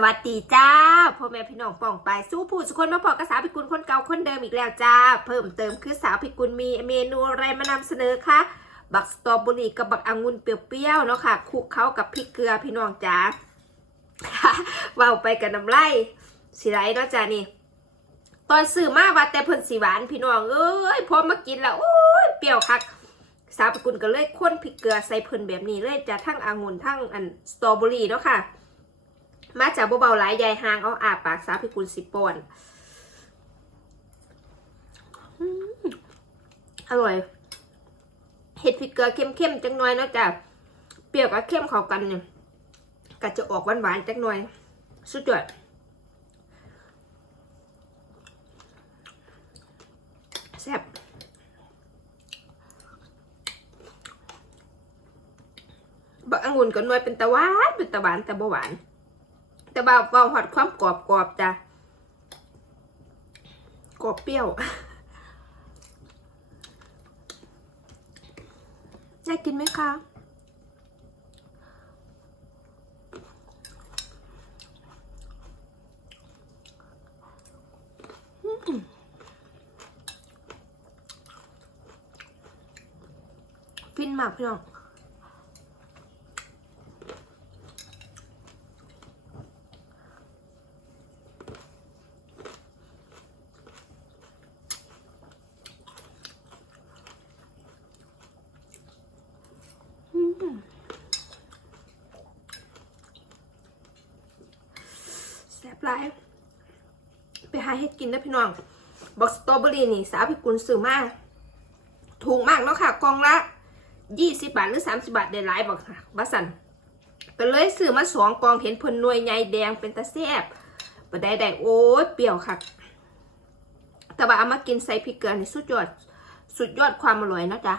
สวัสดีจ้าพ่อแม่พี่น้องป่องไปสู้ผู้สุคนมาพอกับสาวพิกุลคนเก่าคนเดิมอีกแล้วจ้า เพิ่มเติมคือสาวพิกุลมีเมนูอะไรมานำเสนอคะบักสตรอเบอรี่กับบักองุ่นเปรี้ยวๆเนาะค่ะคลุกเข้ากับพริกเกลือพี่น้องจ้าเว่าไปกับน้ำไล่สิไรเนาะจ้านี่ตอนซื้อมาว่าแต่เพิ่นสีหวานพี่น้องเอ้ยพอมากินแล้วโอ้ยเปรี้ยวคักสาวพิกุลก็เลยข้นพริกเกลือใส่เพิ่นแบบนี้เลยจ้าทั้งองุ่นทั้งอันสตรอเบอรี่เนาะค่ะ มาจากเบาๆหลายใหญ่หางเอาอาบปากสาพิกุลสิปอนอร่อย เห็ดพริกเกลือเข้มๆจังหน่อยนะจ้ะเปรี้ยวกับเข้มเข้ากันเนี่ยก็จะออกหวานๆจังหน่อย สุดยอดแซ่บบักองุ่นก็นวยเป็นตะหวานเป็นตะหวานแต่บ่หวาน แต่ว่าเบาหอดความกรอบกรอบๆจ้ะกรอบเปรี้ยวน่ากินไหมคะฟินมากพี่น้อง อืมแซ่บ หลาย ไปหาเฮ็ดกินนะพี่น้องบอกสตรอเบอรี่นี่สาวพี่กุลซื้อมาถูกมากเนาะค่ะกล่องละยี่สิบาทหรือสามสิบาทได้หลายบอกค่ะบัสันก็เลยซื้อมาสองกล่องเห็นเพิ่นหน่วยใหญ่แดงเป็นตาแซ่บบ่ได้ได้โอ้ยเปรี้ยวค่ะแต่ว่าเอามากินใส่พริกเกลือนี่สุดยอด สุดยอดความอร่อยนะจ๊ะ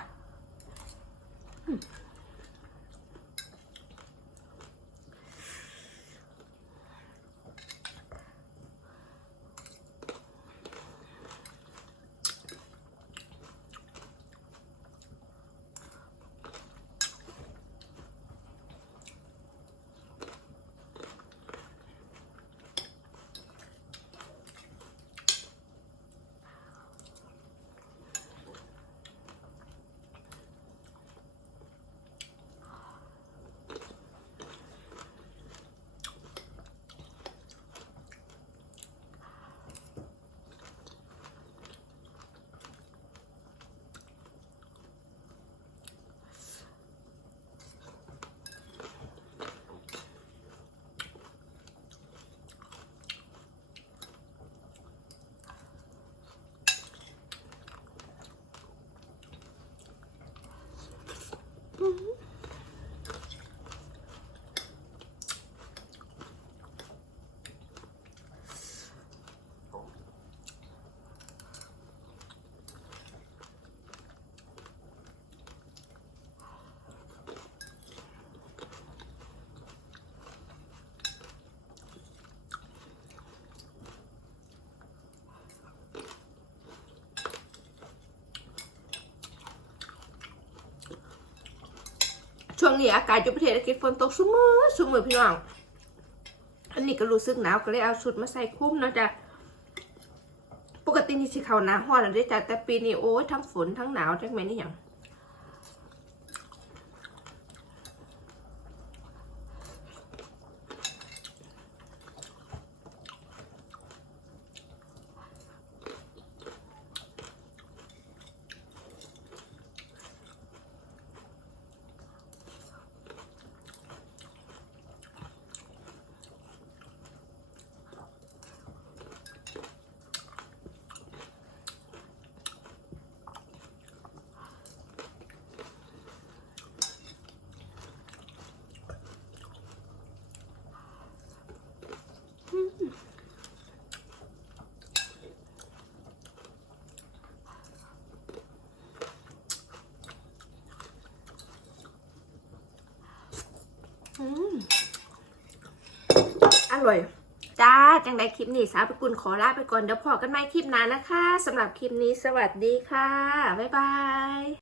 ช่วงนี้อากาศอยู่ประเทศอังกฤษฝนตกสุมือสุมือพี่น้อง อันนี้ก็รู้สึกหนาวก็เลยเอาชุดมาใส่คุ้มเนาะจ๊ะปกตินี่สิเขาหนาวห้อนแล้วเด้อจ้ะแต่ปีนี้โอ้ยทั้งฝนทั้งหนาวจังแม่นี่อยังอืมอ ร่อย จ้า จังไดคลิปนี้สาวไปกุลขอลาไปก่อน เดี๋ยวพอกันใหม่คลิปหน้านะคะสำหรับคลิปนี้สวัสดีค่ะ บ๊ายบาย